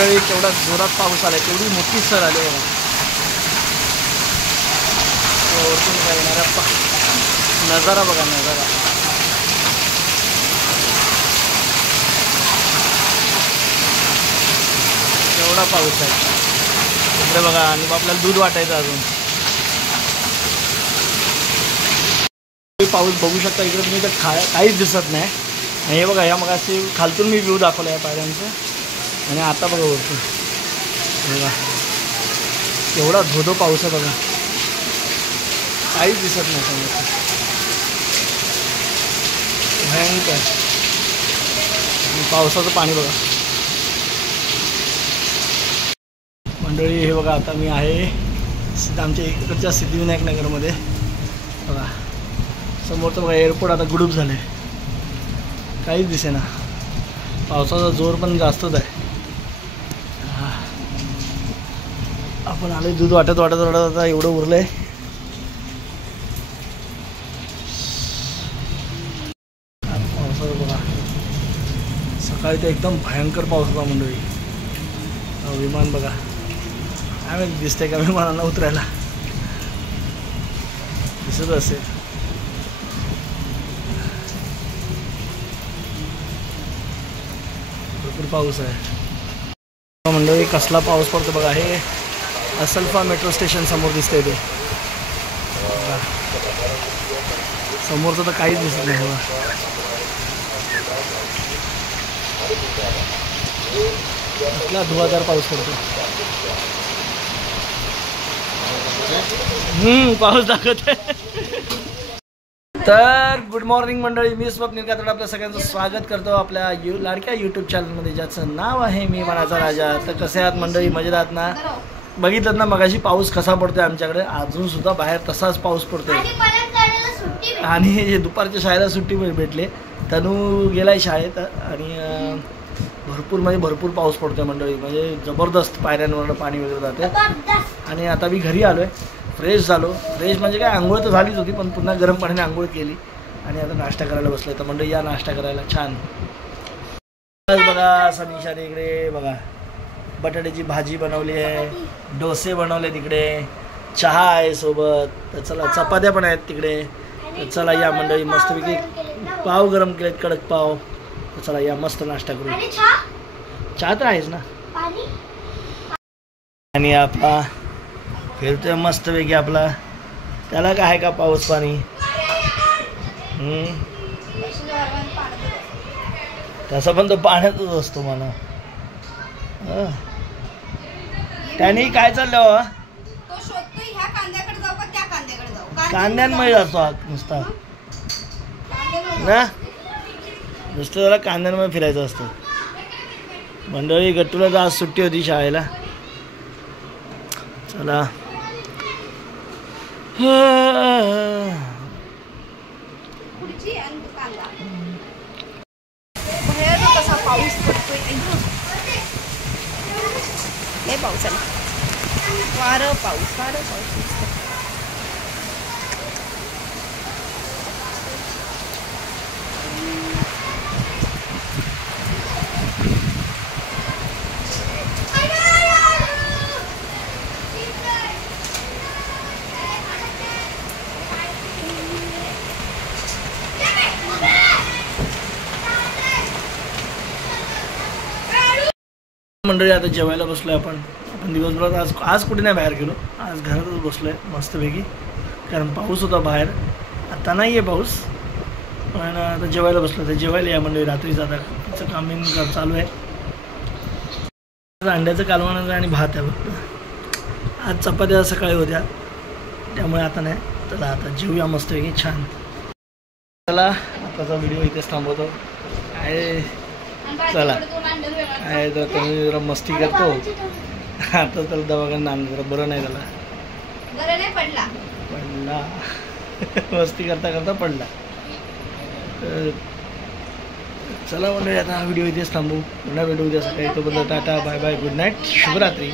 मंडळी केवढा जोरात पाऊस आला, केवढी मोठी सर आली बघा. वरतून काय येणारा नजारा बघा, नजारा केवढा पाऊस आहे इकडे बघा. आणि आपल्याला दूध वाटायचं अजून. पाऊस बघू शकता इकडे तुम्ही, तर काहीच दिसत नाही. आणि हे बघा, या मग अशी खालतून मी व्ह्यू दाखवला आहे पायऱ्यांचं. आणि आता बघा वरतून बघा केवढा धोधो पाऊस आहे बघा, काहीच दिसत नाही समोर, भयंकर. आणि पावसाचं पाणी बघा मंडळी. हे बघा आता मी आहे आमच्या इकडच्या सिद्धिविनायक नगरमध्ये बघा. समोरचं बघा एअरपोर्ट आता गुडूप झालं आहे, काहीच दिसे ना. पावसाचा जोर पण जास्तच आहे. आपण आले दूध वाटत आता एवढं उरलं आहे. पावसाचं बघा, सकाळी तर एकदम भयंकर पाऊस होता मंडळी. विमान बघा, आम्ही दिसतंय का विमानाला उतरायला, दिसत असेल. भरपूर पाऊस आहे मंडळी. कसला पाऊस पडतो बघा. हे असल्फा मेट्रो स्टेशन समोर दिसतंय ते बघा. समोरचं तर काहीच दिसत नाही बघा. कसला धुवाधार पाऊस पडतो. पाऊस दाखवत आहे. तर गुड मॉर्निंग मंडळी, मी स्वप्नील कातड आपल्या सगळ्यांचं स्वागत करतो आपल्या लाडक्या यूट्यूब चॅनलमध्ये, ज्याचं नाव आहे मी मनाचा राजा. तर कसे आहात मंडळी, मजेत आहात ना? बघितलं ना मगाशी पाऊस कसा पडतोय आमच्याकडे, अजून सुद्धा बाहेर तसाच पाऊस पडतोय. आणि दुपारच्या शाळेला सुट्टी भेटली, तनू गेलाय शाळेत. आणि भरपूर म्हणजे भरपूर पाऊस पडतोय मंडळी, म्हणजे जबरदस्त. पायऱ्यांवर पाणी वगैरे जाते. आणि आता मी घरी आलोय, फ्रेश झालो. फ्रेश म्हणजे काय, आंघोळ तर झालीच होती, पण पुन्हा गरम पाण्याने आंघोळ केली. आणि आता नाश्ता करायला बसलोय. तर मंडळी या नाश्ता करायला. छान बघा, सनीशाने इकडे बघा बटाट्याची भाजी बनवली आहे, डोसे बनवले तिकडे, चहा आहे सोबत. तर चला चपात्या पण आहेत तिकडे. तर चला या मंडळी, मस्तपैकी पाव गरम केलेत, कडक पाव. तर चला या मस्त नाश्ता करू. चहा तर आहेच ना. आणि आपला फिरतोय मस्तपैकी आपला, त्याला काय आहे का पाऊस पाणी. तसं पण तो पाण्यातच असतो म्हणा. त्याने काय चाललं कांद्यांमध्ये जातो हा नुसता ना, नुसतं त्याला कांद्यांमध्ये फिरायचं असतं. मंडळी गट्टूला तर आज सुट्टी होती शाळेला. चला कसा पाऊस पडतोय, लय पाऊस आला. वारं पाऊस. मंडळी आता जेवायला बसलोय आपण दिवसभरात. आज कुठे नाही बाहेर गेलो, आज घरातच बसलोय मस्तपैकी, कारण पाऊस होता बाहेर. आता नाही आहे पाऊस, पण आता जेवायला बसलो. तर जेवायला या मंडळी. रात्रीचं आता तिचं कामीन चालू आहे. अंड्याचं कालवणाचं आणि भात आहे फक्त. आज चपात्या सकाळी होत्या, त्यामुळे आता नाही. चला आता जेवूया मस्तपैकी छान. चला आताचा व्हिडिओ इथेच थांबवतो. काय चला काय तर तुम्ही जरा मस्ती करतो. आता त्याला दवाखान्यात आणलं, जरा बरं नाही, त्याला पडला मस्ती करता करता पडला. तर चला मंडळी आता हा व्हिडिओ इथेच थांबू. पुन्हा भेटू उद्या सकाळी. तोपर्यंत tata bye bye, good night, शुभरात्री.